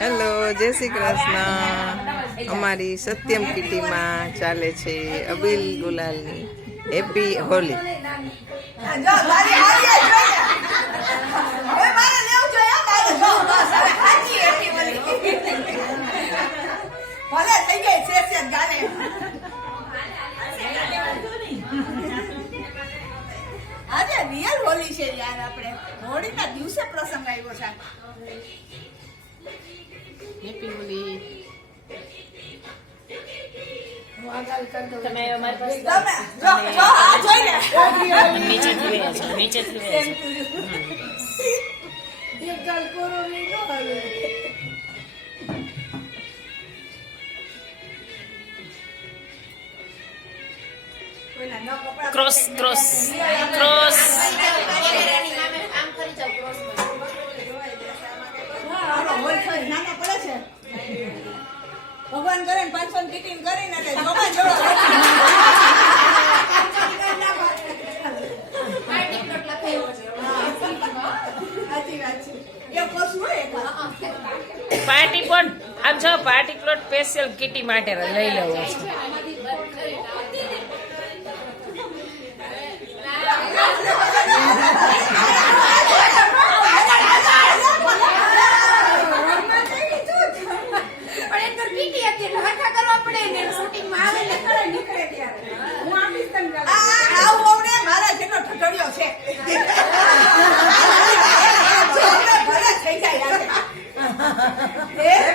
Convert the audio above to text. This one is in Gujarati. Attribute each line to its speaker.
Speaker 1: હેલો જય શ્રી કૃષ્ણ. અમારી સત્યમ કિટીમાં ચાલે છે અબિલ ગુલાલની હેપી હોલી.
Speaker 2: આજે રિયલ હોલી છે યાર આપણે. હોળીના દિવસે પ્રસંગ આવ્યો છે.
Speaker 1: હેપી હોલી
Speaker 3: તમે અમારી પાસે
Speaker 2: તમે જો જો આ જોઈને.
Speaker 3: નીચેથી વહ્યા છો નીચેથી વહ્યા છો.
Speaker 2: એક ગાલ કોરો નહીં નો હાલે. કોઈના ન કપડાં
Speaker 3: ક્રોસ ક્રોસ ક્રોસ
Speaker 2: હોય છે. ભગવાન કરે ને પાંચસો ની ટિકિટ કરીને જોવા જોડો.
Speaker 3: પાર્ટી પણ આમ છો પાર્ટી પ્લોટ સ્પેશિયલ કિટી માટે લઈ લેવો છે Ele